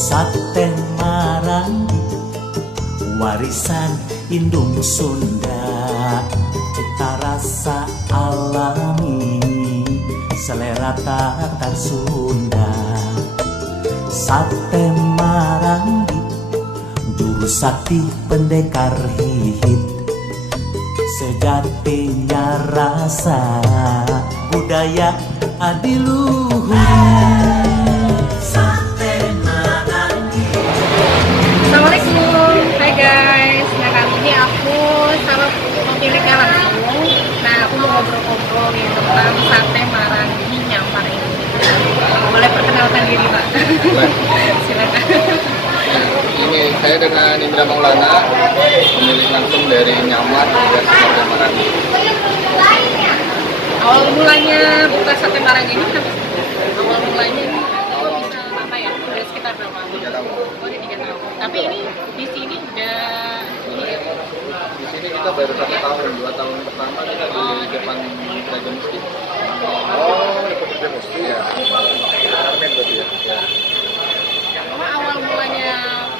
Sate Marangi, warisan Indung Sunda, cita rasa alami, selera Tatar Sunda. Sate Marangi, juru sakti pendekar hihit, sejatinya rasa budaya adiluhur. Sate Marangi. Assalamualaikum, hai guys. Nah kali ini aku sama pemiliknya langsung. Nah aku mau ngobrol-ngobrol nih tentang sate Marangi Nyamar ini. Boleh perkenalkan diri Pak? Boleh. Silakan. Ini saya dengan Indra Maulana, pemilik langsung dari Nyamar dan Sate Marangi. Awal mulanya buka sate Marangi ini kenapa sih? Awal mulanya ini kok bisa apa ya? Udah sekitar berapa? 3 tahun. Oh, udah 3 tahun. Tapi ini di sini udah ini ya? Di sini kita baru 1 tahun, 2 tahun pertama kita di depan Dragon Stick. Oh, di Pekerja Musti ya? Karmen berarti ya? Cuma awal mulanya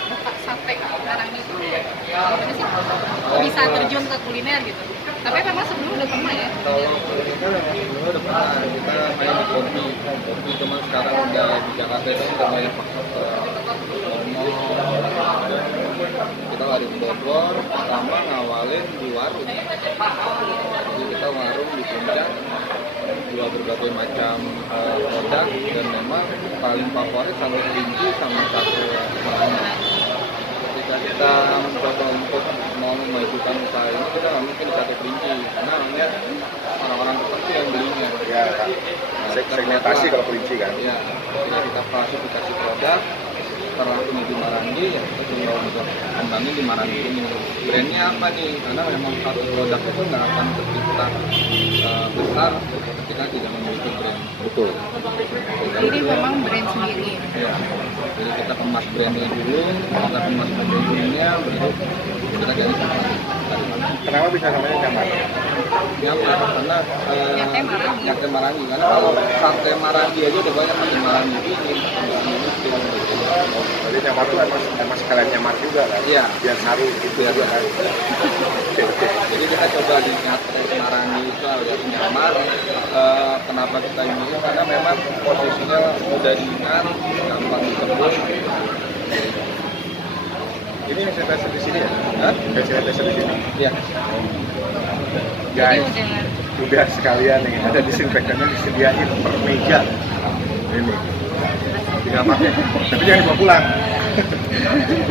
buka sate Marangi itu gimana sih? Kok bisa terjun ke kuliner gitu? Tapi memang sebelum udah pernah ya? Kalau kita memang sebelumnya udah pernah, kita main di kopi cuma sekarang udah di Jakarta itu udah banyak faktor kita lari ke Bogor, pertama ngawalin di warung. Jadi kita warung di Puncak, jual berbagai macam produk, dan memang paling favorit sate kelinci sama sate Marangi. Ketika kita mencoba untuk mau memajukan usaha ini, kita nggak mungkin sate kelinci karena hanya orang-orang tertentu yang belinya. Ya, segmentasi kalau kelinci kan? Ya, ketika kita klasifikasi produk terlangsung di Marangi, ya kita coba untuk kembangin di Marangi ini. Brandnya apa nih? Karena memang satu produk itu nggak akan tercipta besar ketika tidak memiliki brand. Betul. Jadi memang brand sendiri. Ya, jadi kita kemas brandnya dulu, kita kemas packagingnya, baru kita ganti sama. Kenapa bisa namanya Nyamar? Nyamar karena Nyate Marangi. Nyate Marangi. Karena kalau sate Marangi aja udah banyak sate Marangi ini. Jadi Nyamar itu emang sekalian nyamar juga kan? Iya. Biar saru gitu ya kan? Oke. Jadi kita coba di Nyate Marangi itu alias Nyamar. Kenapa kita milih? Karena memang posisinya mudah diingat, gampang ditebus. Ini yang saya di sini ya? Hah? Yang saya di sini? Iya. Guys, Jadi udah sekalian nih, ada disinfektannya disediain per meja. Ini. Tinggal pakai. Tapi jangan dibawa pulang.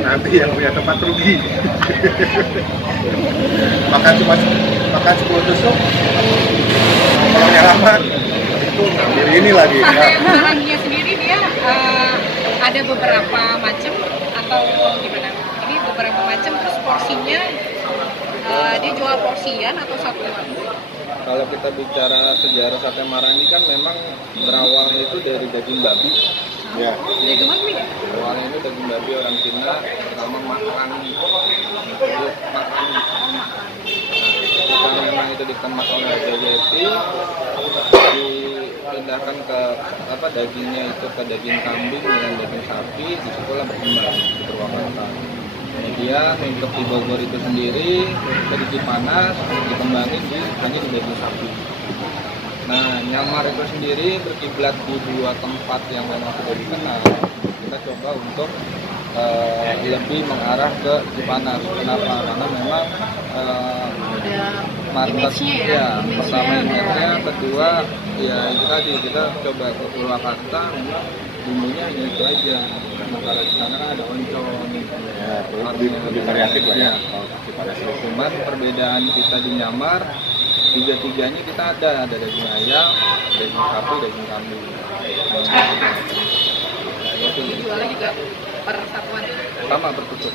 Nanti yang punya tempat rugi. makan 10 tusuk. Kalau lama itu ini lagi. sate Maranginya sendiri dia ada beberapa macam atau gimana? Ini beberapa macam, terus porsinya dia jual porsian atau satuan? Kalau kita bicara sejarah sate Marangi kan memang berawal itu dari daging babi. Ya. Jadi babi. Awalnya itu daging babi orang Cina pertama makan. Ketika memang itu dikemas oleh Raja Yeti, dipindahkan ke dagingnya itu ke daging kambing dengan daging sapi, disitulah berkembang di Purwakarta. Kemudian untuk di Bogor itu sendiri dari Cipanas dikembangin hanya di daging sapi. Nah, Nyamar itu sendiri berkiblat di 2 tempat yang memang sudah dikenal. Kita coba untuk lebih mengarah ke Cipanas. Kenapa? Karena memang market ya, pertama image-nya, kedua ya itu tadi kita coba ke Purwakarta, memang bumbunya hanya itu aja. Sementara di sana kan ada oncom, Ya, lebih variatif lah ya. Cuman perbedaan kita di Nyamar, tiga-tiganya kita ada daging ayam, daging sapi, daging kambing. Jualnya juga per satuan. Sama bertutup.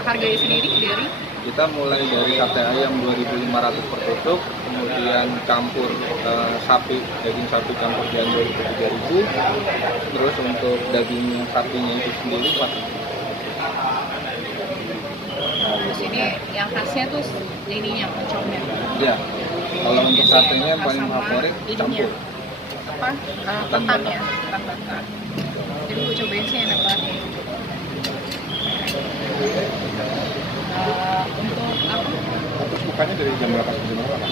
Harganya sendiri dari? Kita mulai dari sate ayam 2.500 per tusuk, kemudian campur sapi, daging sapi campur jando itu 3.000, terus untuk daging sapinya itu sendiri 4.000. Terus ini yang khasnya tuh ininya, oncomnya. Ya, kalau untuk satenya yang paling Sama favorit ininya. campur. Apa? Ketan ya, ketan bakar. Jadi Jadi gue cobain sih enak banget. Untuk apa? Terus bukanya dari jam berapa sampai jam berapa?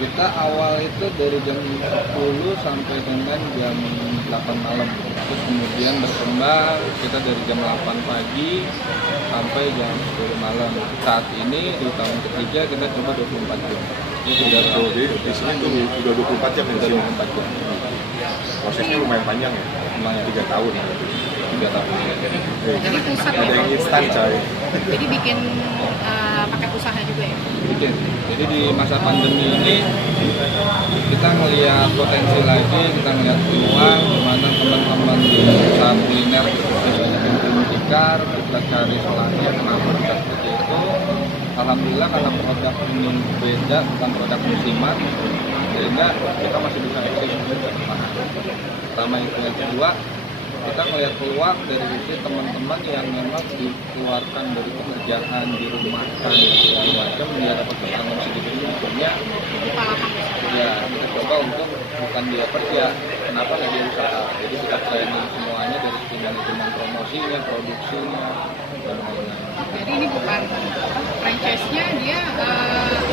Kita awal itu dari jam 10 sampai dengan jam 8 malam. Terus kemudian berkembang kita dari jam 8 pagi sampai jam 10 malam. Saat ini di tahun ketiga kita coba 24 jam. Ini sudah di sini tuh sudah 24 jam ya? Sudah 24 jam. Prosesnya lumayan panjang ya? Lumayan 3 tahun. 3 tahun. Jadi pusat Ada ya? yang instan coy. Jadi bikin pakai usaha juga ya? Bikin. Jadi di masa pandemi ini kita ngelihat potensi lagi, kita ngelihat peluang di mana teman-teman di usaha kuliner banyak yang belum tikar, kita cari celahnya kenapa bisa seperti itu. Alhamdulillah karena produk ini beda, bukan produk musiman, sehingga kita masih bisa eksis untuk pertama itu. Yang kedua, kita melihat peluang dari sisi teman-teman yang memang dikeluarkan dari pekerjaan, dirumahkan segala macam, dia dapat pesangon segitu punya. Ya, kita coba untuk bukan dia kerja, kenapa nggak dia usaha. Jadi kita training semuanya dari manajemen promosinya, produksinya, dan lain-lain. Jadi ini bukan franchise-nya, dia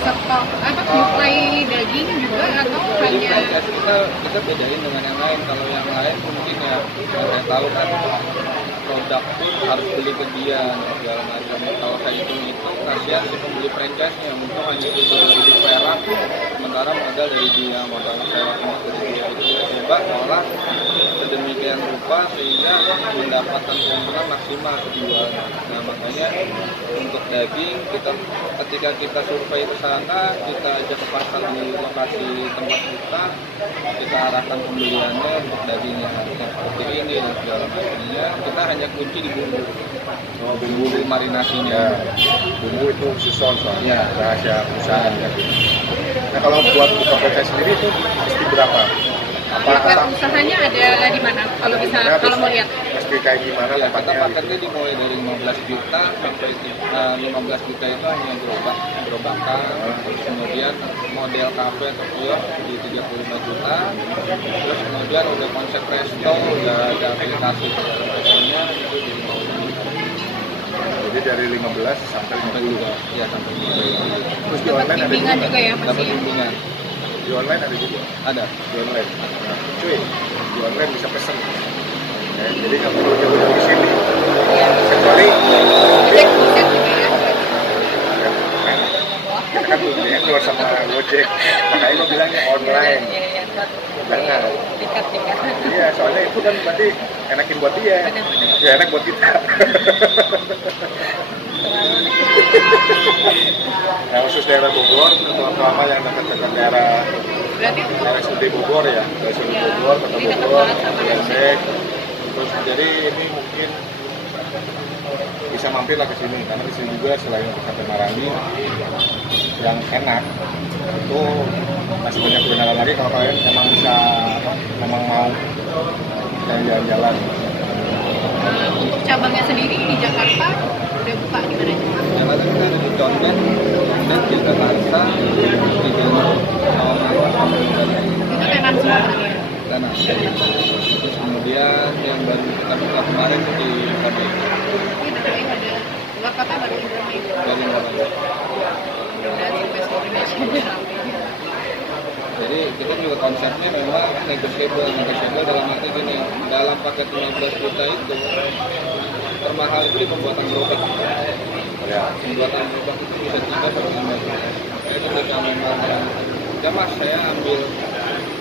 stok apa supply daging juga atau Jadi hanya franchise kita bedain dengan yang lain. Kalau yang lain mungkin ya saya tahu kan produk pun harus beli ke dia segala macam. Kalau saya hitung kasihan si pembeli franchise-nya untuk hanya di perak, sementara modal dari dia, modal sewa dari dia itu coba olah sedemikian rupa sehingga mendapatkan keuntungan maksimal sebulan. Nah makanya untuk daging ketika kita survei ke sana, kita ajak ke pasar di lokasi tempat kita arahkan pembeliannya untuk dagingnya yang seperti ini dan segala macamnya. Kita hanya kunci di bumbu. Oh, bumbu marinasinya. Bumbu itu susun soalnya rahasia usaha ya. Nah kalau buat buka franchise sendiri itu mesti berapa? apa usahanya ada di mana? Kalau bisa kalau mau lihat. Mesti kayak gimana Ya, tempatnya? kita paketnya dimulai dari 15 juta sampai 15 juta itu hanya gerobakan, terus kemudian model kafe atau kios di 35 juta, terus kemudian udah konsep resto, udah ada aplikasi segala macamnya itu di 50 juta. Jadi dari 15 sampai 50. Ya sampai 50. Terus di Dapat online ada bimbingan juga? juga ya Dapat pasti. bimbingan. Di online ada juga? Ada. Di online. Nah, cuy, di online bisa pesen. Ya, jadi nggak perlu jauh-jauh ke sini. Iya. Kecuali Gojek juga ya. kita kan belum keluar sama Gojek, makanya gue bilangnya online. Iya, Jangan. dekat-dekat. Iya, soalnya itu kan berarti enakin buat dia. Benar-benar. Ya enak buat kita. Nah, khusus daerah Bogor, terutama yang dekat-dekat daerah Berarti untuk RSUD Bogor ya, RSUD Ya, Bogor, Kota ini dekat Bogor, banget sama Gresik. Terus jadi ini mungkin bisa mampir lah ke sini karena di sini juga selain untuk sate Marangi yang enak itu masih banyak kebenaran lagi kalau kalian emang bisa memang mau jalan-jalan. untuk cabangnya sendiri di Jakarta udah buka di mana aja? Jakarta kita ada di Condet, di Jakarta, di Jalan Tawanan, Itu tenan semua berarti ya? Tanah. Terus kemudian yang baru kita buka kemarin di KBI. Ini dari ada luar kota baru Indramayu. Dari Indramayu. Mudah-mudahan Indonesia Jadi kita juga konsepnya memang negotiable dalam arti gini, dalam paket 15 juta itu termahal itu di pembuatan gerobak. Ya. Pembuatan gerobak itu bisa 3 sampai 5 juta. Jadi ketika memang ya mas saya ambil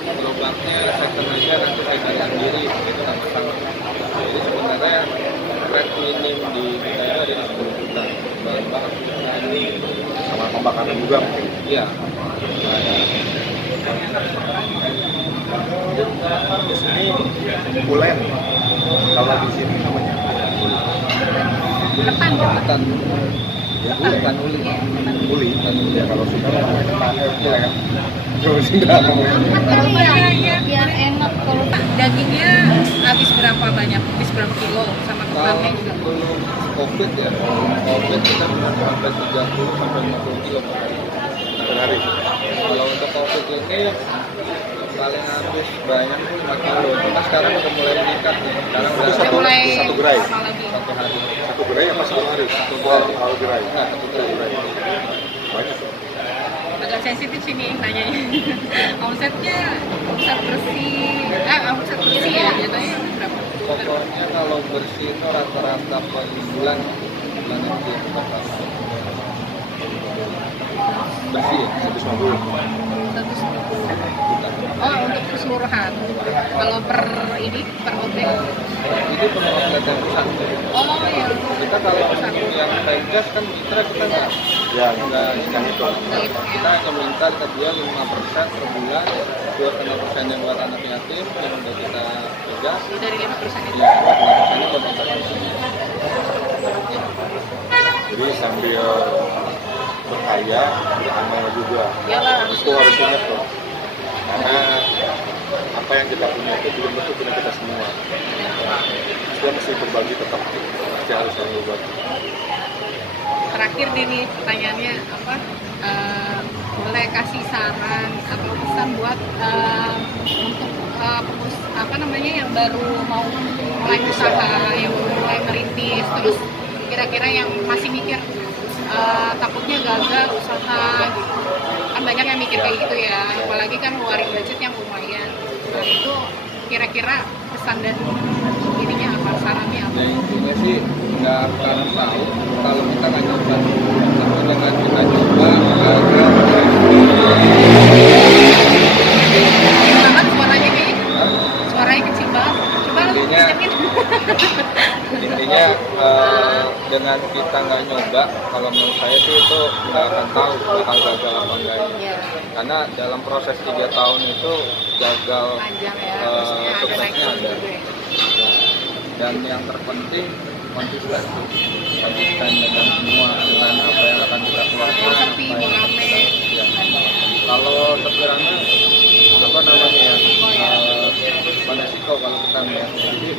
gerobaknya second aja nanti saya cari sendiri itu nggak masalah. Jadi sebenarnya rate minim di kita itu ada di 10 juta. Bahan Sama pembakaran juga mungkin. iya. Di sini bulen, kalau di sini namanya ketan. Ketan ketan uli. uli. Ya kalau sudah namanya ketan, bulen. Kalau sudah namanya. Biar enak kalau dagingnya habis berapa banyak? Habis berapa kilo sama Kalau ketannya juga? belum COVID ya, COVID kita bisa sampai 30 sampai 50 kilo per hari. Per hari. Kalau untuk COVID ini paling habis banyak tuh 5 kilo. Cuma sekarang udah mulai meningkat nih. Sekarang Itu udah satu mulai satu gerai. apa lagi? satu hari. Satu gerai apa satu hari? Satu Wah, gerai. kalau gerai. Enggak, satu gerai. Banyak tuh. Agak sensitif sini nanyanya. Omset bersih, omset bersih ya jatuhnya berapa? Pokoknya kalau bersih itu rata-rata per bulan itu bersih ya, 150. 150. Oh, untuk keseluruhan. Kalau per outlet. itu pengelola yang pusat. Oh iya. Kita kalau yang franchise kan mitra kita nggak Ya, nggak itu. Nggak itu, ya. Kita hanya minta ke dia 5% per bulan, 2,5% yang buat anak yatim yang udah kita pegang. Dari 5% itu. Iya, 2,5% buat anak yatim. jadi sambil berkaya, beramal juga. Iyalah, Itu harus ingat tuh. Karena apa yang kita punya itu belum tentu punya kita semua. Kita mesti berbagi tetap, pasti harus saling berbagi. Terakhir nih pertanyaannya apa? Boleh kasih saran atau pesan buat untuk pengurus apa namanya yang baru mau mulai usaha, yang baru mulai merintis, terus kira-kira yang masih mikir takutnya gagal usaha gitu. Kan banyak yang mikir kayak gitu ya, apalagi kan ngeluarin budget yang lumayan. Nah itu kira-kira pesan dan ininya apa, sarannya apa? Nah intinya sih nggak akan tahu kalau kita nggak nyoba. Tapi dengan kita coba agar Banget suaranya nih, suaranya kecil banget. Coba lu Intinya- kencengin. intinya dengan kita nggak nyoba, kalau menurut saya sih itu nggak akan tahu bakal gagal apa enggaknya. Iya. Karena dalam proses 3 tahun itu gagal Panjang ya, maksudnya ada naik suksesnya turun ada. juga ya. Dan yang terpenting konsisten dengan semua, dengan apa yang akan kita keluarkan. Mau sepi, apa mau yang rame. Ya. Kalau sepi rame apa namanya ya, resiko kalau kita melihat. Jadi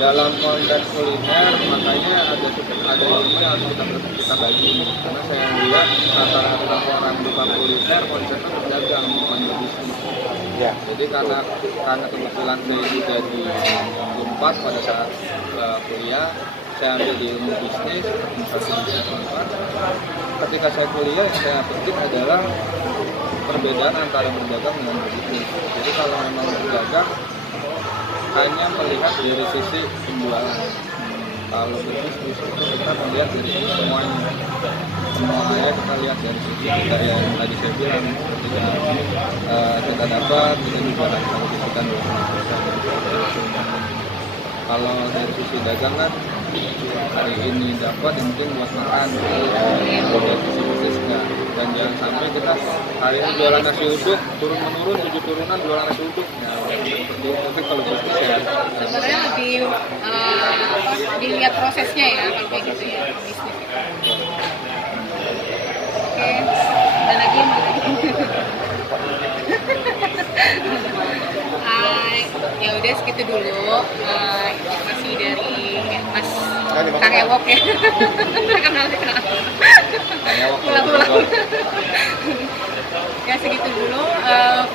dalam konteks kuliner makanya ada ilmu yang harus kita bagi, karena saya lihat rata-rata orang buka kuliner konsepnya berdagang bukan berbisnis. Ya. Jadi karena kebetulan saya juga di Unpad pada saat kuliah, saya ambil di ilmu bisnis, administrasi bisnis Unpad. Ketika saya kuliah yang saya petik adalah perbedaan antara berdagang dengan berbisnis. Jadi kalau memang berdagang hanya melihat dari sisi penjualan. Kalau berbisnis itu kita melihat dari sisi semuanya kita lihat dari sisi kita yang tadi saya bilang, ketika kita dapat kita juga akan menghabiskan 20%. Kalau dari sisi dagang kan hari ini dapat yang penting buat makan, dari sisi bisnis enggak. Dan jangan sampai kita hari ini jualan nasi uduk turun menurun 7 turunan jualan nasi uduk. Nah, seperti itu. Tapi kalau bisnis ya Sebenarnya lebih dilihat prosesnya ya kalau kayak gitu ya bisnis. Oke, ada lagi yang mau ya udah segitu dulu informasi dari Mas Kang Ewok ya. Kenal. Pulang. Ya segitu dulu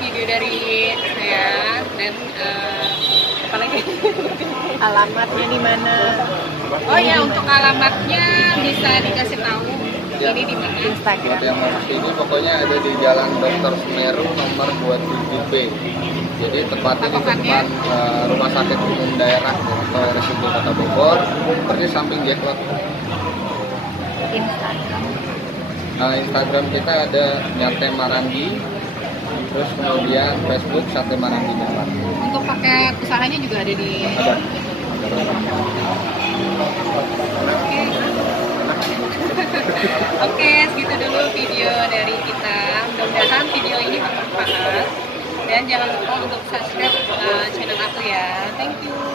video dari saya dan apa lagi? Alamatnya di mana? Oh ya, untuk alamatnya bisa dikasih tahu. Ya. Ini di mana? buat yang mau kesini pokoknya ada di Jalan Dr. Semeru nomor 27B. Jadi tepatnya di depan Rumah Sakit Umum Daerah atau RSUD Kota Bogor, persis samping Jacklot. Instagram kita ada Nyate Marandi, terus kemudian Facebook Sate Marandi Depan. Untuk paket usahanya juga ada di. Ada. Oke, segitu dulu video dari kita. Mudah-mudahan video ini bermanfaat dan jangan lupa untuk subscribe channel aku ya. Thank you.